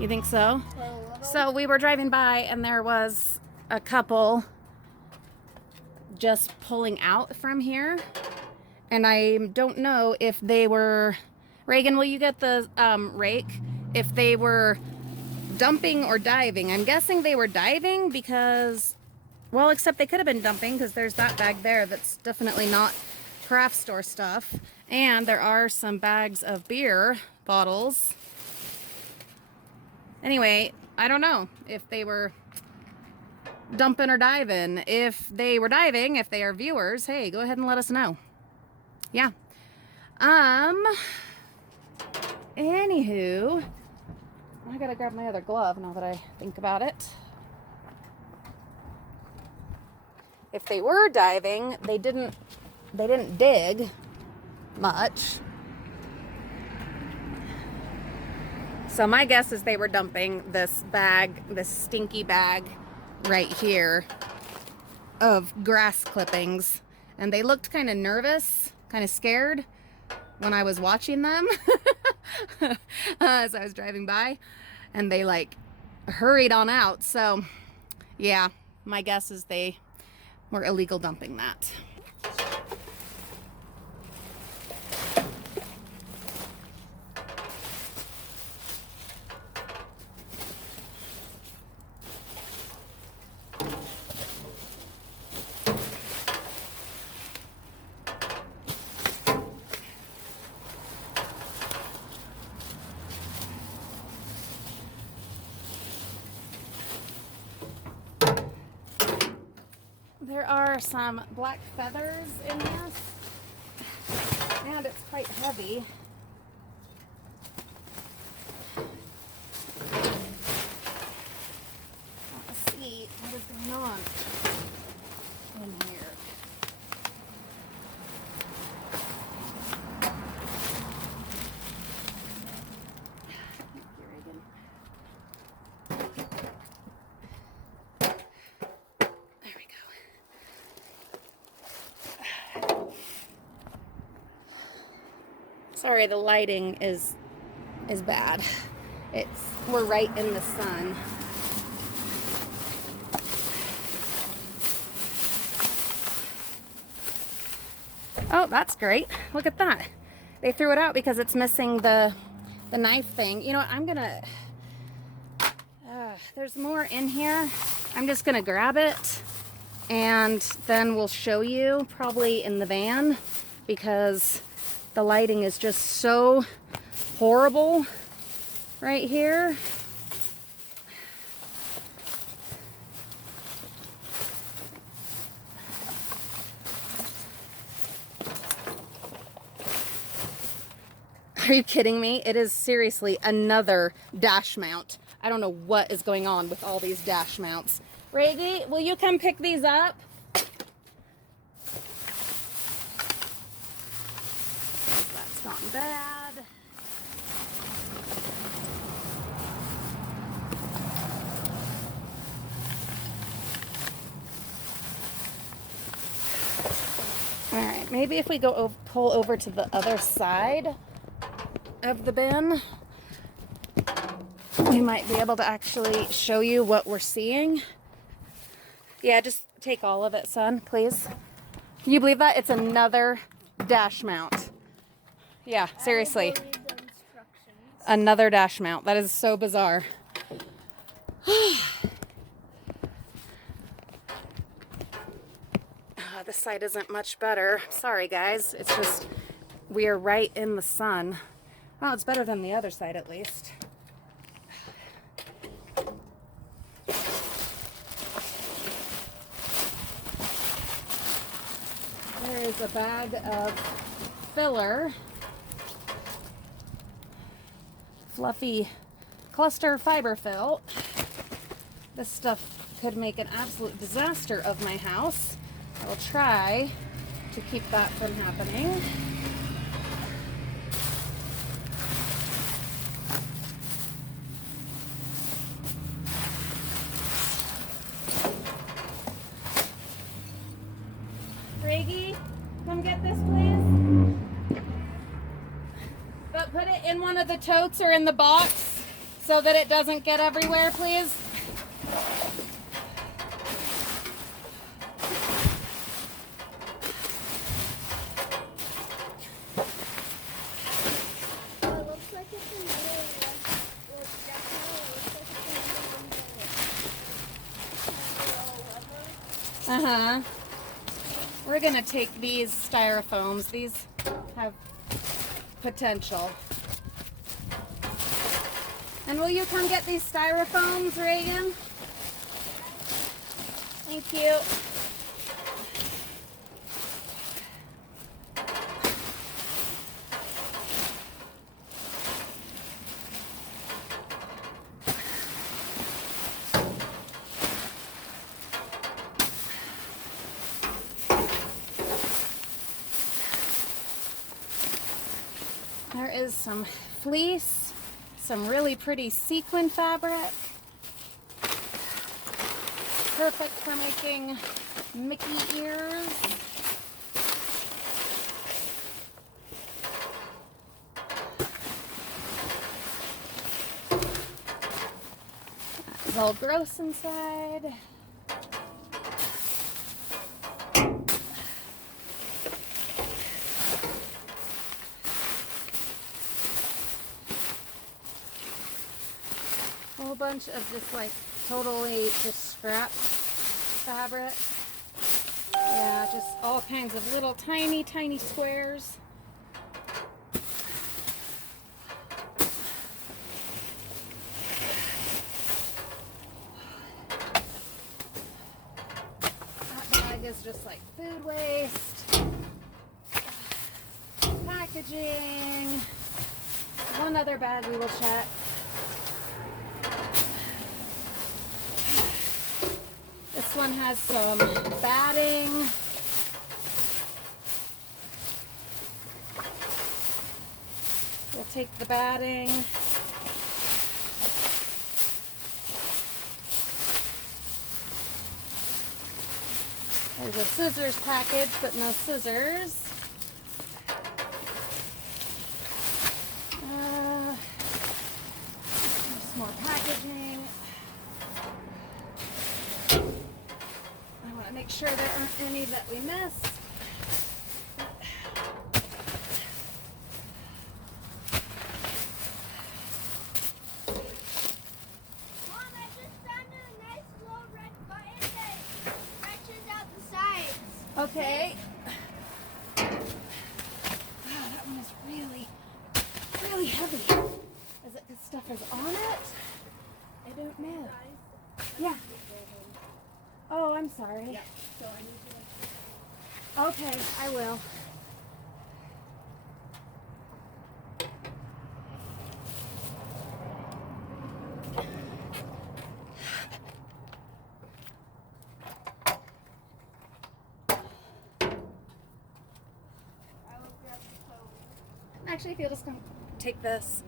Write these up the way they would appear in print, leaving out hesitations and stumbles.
You think so? So we were driving by and there was a couple just pulling out from here. And I don't know if they were... Reagan, will you get the rake? If they were dumping or diving. I'm guessing they were diving because... Well, except they could have been dumping because there's that bag there that's definitely not craft store stuff. And there are some bags of beer bottles. Anyway, I don't know if they were dumping or diving. If they were diving, if they are viewers, hey, go ahead and let us know. Yeah. Anywho, I gotta grab my other glove now that I think about it. If they were diving, they didn't dig much. So my guess is they were dumping this bag, this stinky bag right here of grass clippings. And they looked kind of nervous, kind of scared when I was watching them as I was driving by. And they like hurried on out. So yeah, my guess is they were illegal dumping that. There are some black feathers in this, and it's quite heavy. Let's see what is going on in here. Thank you, Reagan. There we go. Sorry, the lighting is bad. We're right in the sun. Oh, that's great. Look at that. They threw it out because it's missing the knife thing. You know what? I'm gonna... there's more in here. I'm just gonna grab it and then we'll show you probably in the van because the lighting is just so horrible right here. Are you kidding me? It is seriously another dash mount. I don't know what is going on with all these dash mounts. Reggie, will you come pick these up? That's gone bad. All right, maybe if we go pull over to the other side of the bin, we might be able to actually show you what we're seeing. Yeah, just take all of it, son, please. Can you believe that? It's another dash mount. Yeah, seriously. Another dash mount. That is so bizarre. This side isn't much better. Sorry, guys. It's just, we are right in the sun. Well, it's better than the other side, at least. There is a bag of filler. Fluffy cluster fiber fill. This stuff could make an absolute disaster of my house. I will try to keep that from happening. Reggie, come get this, please. But put it in one of the totes or in the box so that it doesn't get everywhere, please? Uh-huh. We're gonna take these styrofoams. These have potential. And will you come get these styrofoams, Reagan? Thank you. There is some fleece, some really pretty sequin fabric. Perfect for making Mickey ears. It's all gross inside. Whole bunch of just like totally just scrap fabric. Yeah, just all kinds of little tiny squares. That bag is just like food waste, packaging. One other bag we will check. This one has some batting. We'll take the batting. There's a scissors package, but no scissors. There's more packaging. I want to make sure there aren't any that we missed. Mom, I just found a nice little red button that stretches out the sides. Okay. Wow, that one is really heavy. Is it because stuff is on it? I don't know. Yeah. Oh, I'm sorry. Yeah. So I need to Okay, I will. I will grab the phone. Actually, if you'll just come take this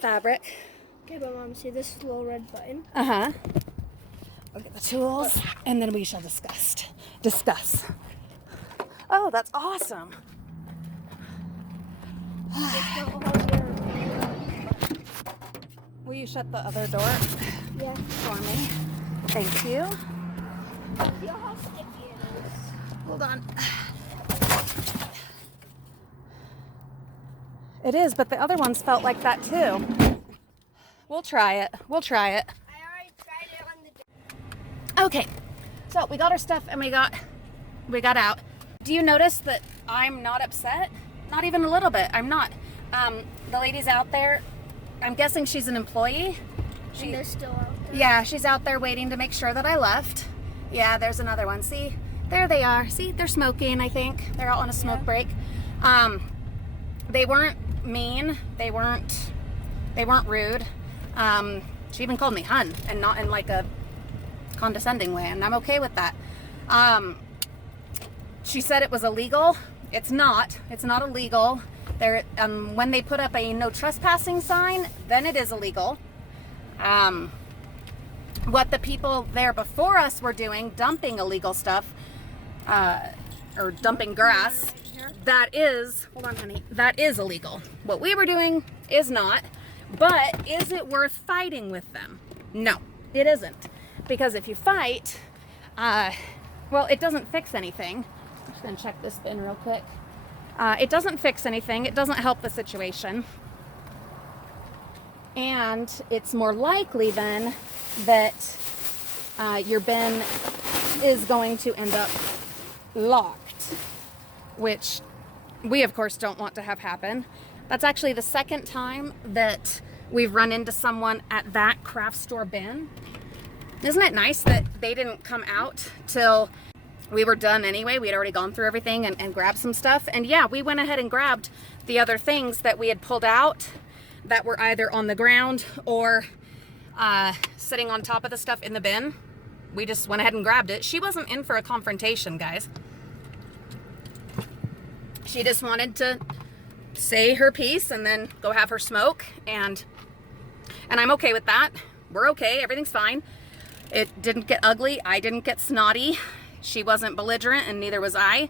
fabric. Okay, but Mom, see this little red button? Uh-huh. We'll get the tools, and then we shall discuss. Oh, that's awesome. Will you shut the other door Yeah. for me? Thank you. Feel how sticky it is. Hold on. It is, but the other ones felt like that too. We'll try it. I already tried it on the door. Okay, so we got our stuff and we got out. Do you notice that I'm not upset? Not even a little bit. I'm not. The lady's out there. I'm guessing she's an employee. And they're still out there. Yeah, she's out there waiting to make sure that I left. Yeah, there's another one. See, there they are. See, they're smoking, I think. They're out on a smoke break. They weren't mean. They weren't rude. She even called me hun, and not in like a condescending way, and I'm okay with that. She said it was illegal. It's not illegal. When they put up a no trespassing sign, then it is illegal. What the people there before us were doing, dumping illegal stuff, or dumping grass, here? That is, hold on, honey, that is illegal. What we were doing is not, but is it worth fighting with them? No, it isn't. Because if you fight, well, it doesn't fix anything. I'm just gonna check this bin real quick. It doesn't fix anything. It doesn't help the situation. And it's more likely then that your bin is going to end up locked, which we of course don't want to have happen. That's actually the second time that we've run into someone at that craft store bin. Isn't it nice that they didn't come out till we were done anyway? We had already gone through everything and grabbed some stuff. And yeah, we went ahead and grabbed the other things that we had pulled out that were either on the ground or sitting on top of the stuff in the bin. We just went ahead and grabbed it. She wasn't in for a confrontation, guys. She just wanted to say her piece and then go have her smoke, and I'm okay with that. We're okay, everything's fine. It didn't get ugly, I didn't get snotty. She wasn't belligerent and neither was I.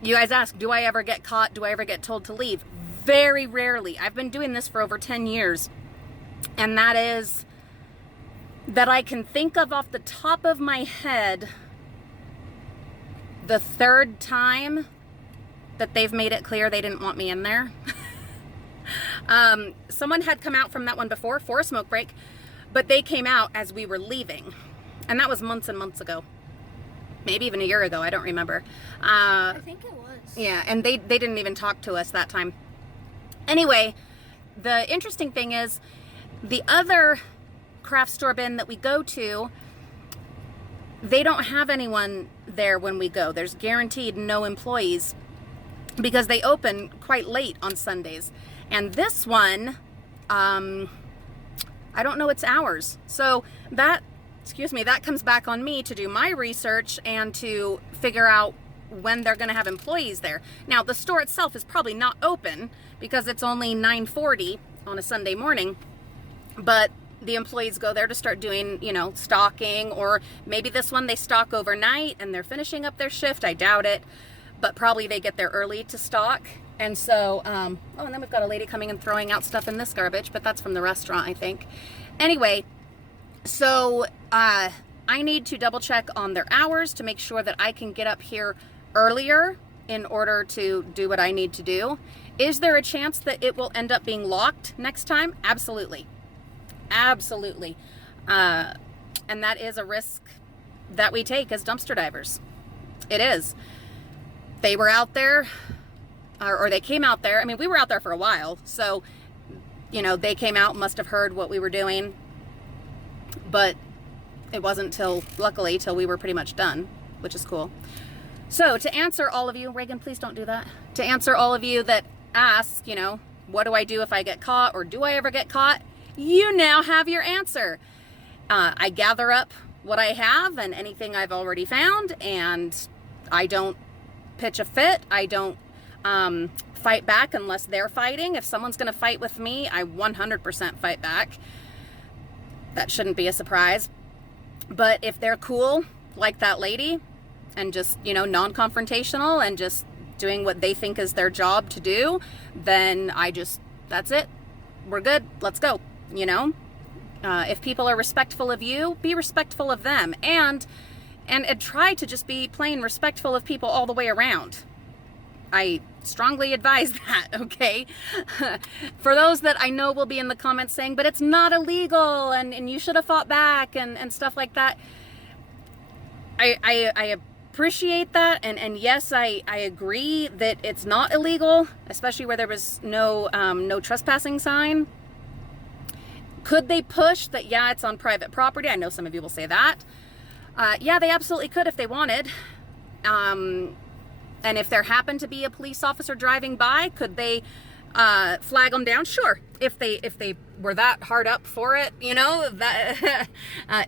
You guys ask, do I ever get caught? Do I ever get told to leave? Very rarely. I've been doing this for over 10 years. And that is that I can think of off the top of my head the third time that they've made it clear they didn't want me in there. Someone had come out from that one before for a smoke break, but they came out as we were leaving. And that was months and months ago. Maybe even a year ago, I don't remember. I think it was. Yeah, and they didn't even talk to us that time. Anyway, the interesting thing is the other craft store bin that we go to, they don't have anyone there when we go. There's guaranteed no employees because they open quite late on Sundays. And this one, I don't know its hours. So that comes back on me to do my research and to figure out when they're going to have employees there. Now, the store itself is probably not open because it's only 9:40 on a Sunday morning, but the employees go there to start doing, stocking, or maybe this one they stock overnight and they're finishing up their shift. I doubt it, but probably they get there early to stock. And so, and then we've got a lady coming and throwing out stuff in this garbage, but that's from the restaurant, I think. Anyway, so I need to double check on their hours to make sure that I can get up here earlier in order to do what I need to do. Is there a chance that it will end up being locked next time? Absolutely. Absolutely. And that is a risk that we take as dumpster divers. It is. They were out there, or they came out there. I mean, we were out there for a while, so, they came out, must have heard what we were doing, but it wasn't luckily till we were pretty much done, which is cool. So to answer all of you, Reagan, please don't do that. To answer all of you that ask, what do I do if I get caught, or do I ever get caught? You now have your answer. I gather up what I have and anything I've already found, and I don't pitch a fit. I don't fight back unless they're fighting. If someone's going to fight with me, I 100% fight back. That shouldn't be a surprise. But if they're cool, like that lady, and just, non-confrontational and just doing what they think is their job to do, then that's it. We're good. Let's go. If people are respectful of you, be respectful of them, and try to just be plain respectful of people all the way around. I strongly advise that, okay? For those that I know will be in the comments saying, but it's not illegal and you should have fought back and stuff like that. I appreciate that, and yes, I agree that it's not illegal, especially where there was no trespassing sign. Could they push that, yeah, it's on private property? I know some of you will say that. Yeah, they absolutely could if they wanted. And if there happened to be a police officer driving by, could they flag them down? Sure. If they were that hard up for it, that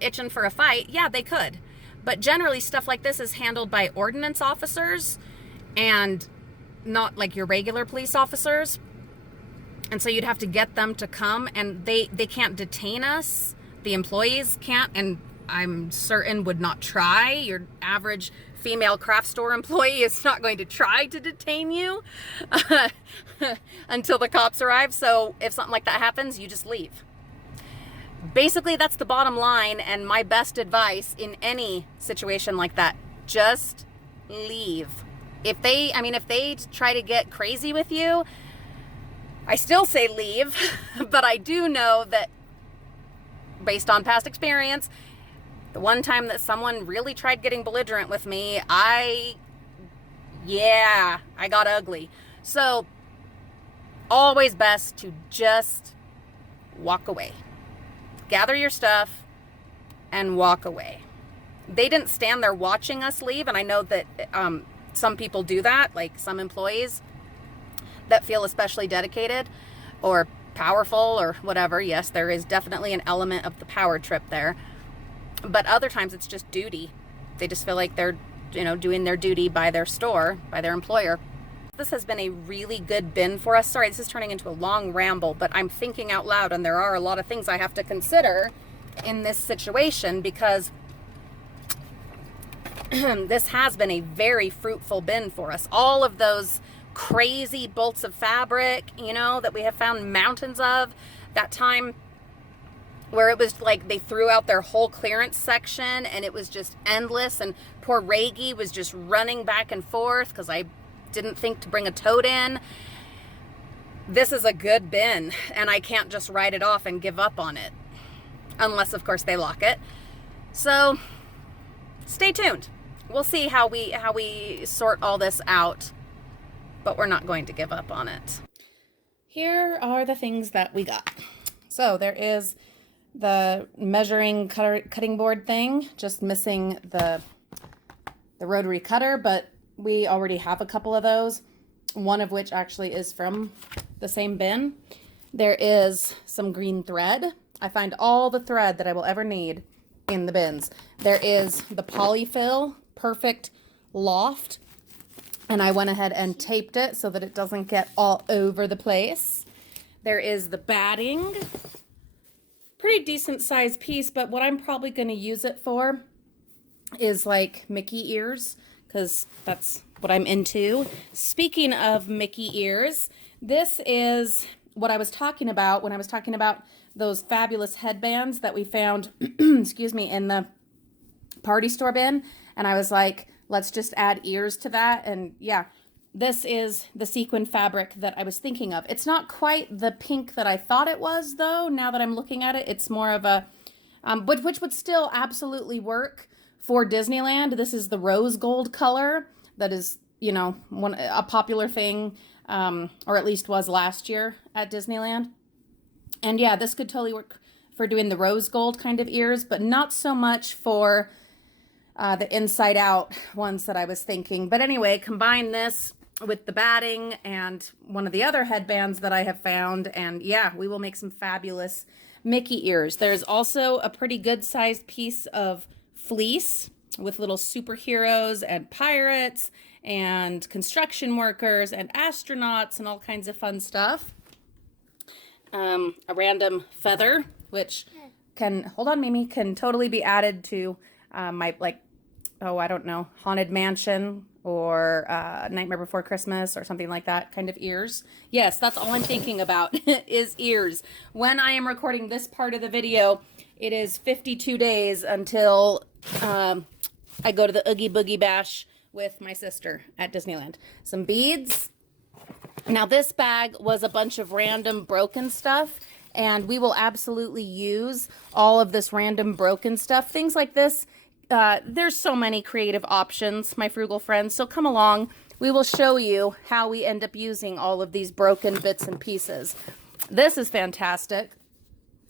itching for a fight, yeah, they could. But generally, stuff like this is handled by ordinance officers and not like your regular police officers. And so you'd have to get them to come, and they can't detain us. The employees can't, and I'm certain would not try. Your average female craft store employee is not going to try to detain you until the cops arrive. So if something like that happens, you just leave. Basically, that's the bottom line, and my best advice in any situation like that: just leave. If they try to get crazy with you, I still say leave, but I do know that based on past experience, the one time that someone really tried getting belligerent with me, I got ugly. So always best to just walk away. Gather your stuff and walk away. They didn't stand there watching us leave, and I know that some people do that, like some employees that feel especially dedicated or powerful or whatever. Yes, there is definitely an element of the power trip there. But other times it's just duty. They just feel like they're, doing their duty by their store, by their employer. This has been a really good bin for us. Sorry, this is turning into a long ramble, but I'm thinking out loud, and there are a lot of things I have to consider in this situation because this has been a very fruitful bin for us. All of those crazy bolts of fabric, that we have found mountains of, that time where it was like they threw out their whole clearance section and it was just endless, and poor Reagan was just running back and forth because I didn't think to bring a tote in. This is a good bin, and I can't just write it off and give up on it, unless of course they lock it. So stay tuned. We'll see how we sort all this out, but we're not going to give up on it. Here are the things that we got. So there is the measuring cutting board thing, just missing the rotary cutter, but we already have a couple of those, one of which actually is from the same bin. There is some green thread. I find all the thread that I will ever need in the bins. There is the polyfill perfect loft, and I went ahead and taped it so that it doesn't get all over the place. There is the batting, pretty decent sized piece, but what I'm probably going to use it for is like Mickey ears, because that's what I'm into. Speaking of Mickey ears, this is what I was talking about when I was talking about those fabulous headbands that we found, excuse me, in the party store bin. And I was like, let's just add ears to that. And yeah, this is the sequin fabric that I was thinking of. It's not quite the pink that I thought it was, though. Now that I'm looking at it, it's more of a, which would still absolutely work for Disneyland. This is the rose gold color that is, a popular thing, or at least was last year at Disneyland. And yeah, this could totally work for doing the rose gold kind of ears, but not so much for the inside out ones that I was thinking. But anyway, combine this with the batting and one of the other headbands that I have found, and yeah, we will make some fabulous Mickey ears. There's also a pretty good sized piece of fleece with little superheroes and pirates and construction workers and astronauts and all kinds of fun stuff. A random feather, which can, hold on Mimi, can totally be added to my, I don't know, Haunted Mansion or Nightmare Before Christmas or something like that kind of ears. Yes, that's all I'm thinking about is ears. When I am recording this part of the video, it is 52 days until I go to the Oogie Boogie Bash with my sister at Disneyland. Some beads. Now this bag was a bunch of random broken stuff, and we will absolutely use all of this random broken stuff. Things like this, there's so many creative options, my frugal friends, so come along. We will show you how we end up using all of these broken bits and pieces. This is fantastic.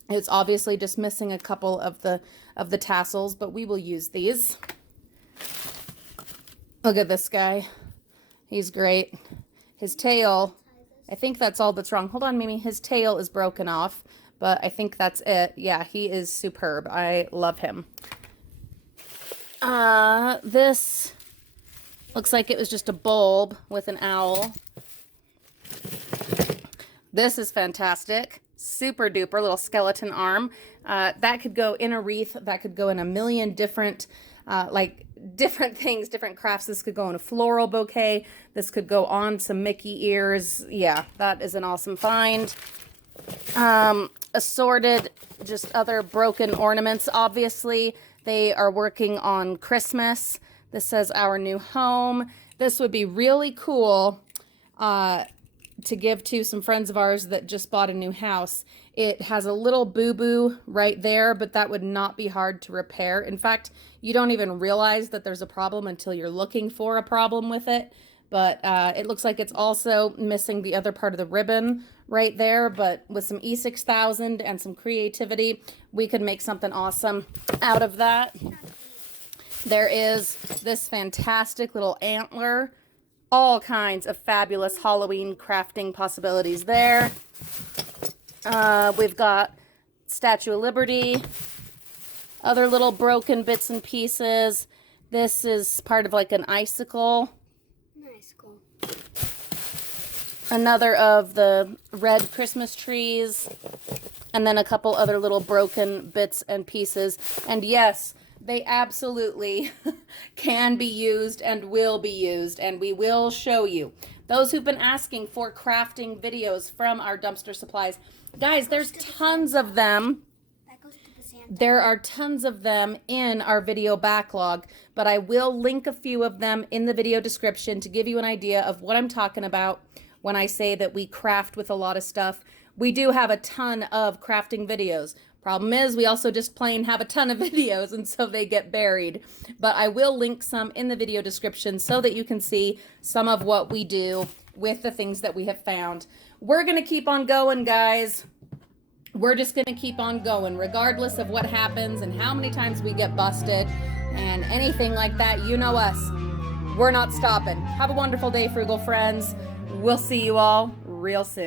It's obviously just missing a couple of the tassels, but we will use these. Look at this guy. He's great. His tail, I think that's all that's wrong. Hold on, Mimi. His tail is broken off, but I think that's it. Yeah, he is superb. I love him. This looks like it was just a bulb with an owl. This is fantastic. Super duper little skeleton arm. That could go in a wreath. That could go in a million different, different things, different crafts. This could go in a floral bouquet. This could go on some Mickey ears. Yeah, that is an awesome find. Assorted, just other broken ornaments. Obviously, they are working on Christmas. This says our new home. This would be really cool to give to some friends of ours that just bought a new house. It has a little boo-boo right there, but that would not be hard to repair. In fact, you don't even realize that there's a problem until you're looking for a problem with it. But it looks like it's also missing the other part of the ribbon right there. But with some E6000 and some creativity, we could make something awesome out of that. There is this fantastic little antler. All kinds of fabulous Halloween crafting possibilities there. We've got Statue of Liberty. Other little broken bits and pieces. This is part of like an icicle. Nice, cool. Another of the red Christmas trees. And then a couple other little broken bits and pieces. And yes, they absolutely can be used and will be used, and we will show you. Those who've been asking for crafting videos from our dumpster supplies, guys, there's tons of them. There are tons of them in our video backlog, but I will link a few of them in the video description to give you an idea of what I'm talking about when I say that we craft with a lot of stuff. We do have a ton of crafting videos. Problem is, we also just plain have a ton of videos, and so they get buried. But I will link some in the video description so that you can see some of what we do with the things that we have found. We're going to keep on going, guys. We're just going to keep on going, regardless of what happens and how many times we get busted and anything like that. You know us. We're not stopping. Have a wonderful day, Frugal friends. We'll see you all real soon.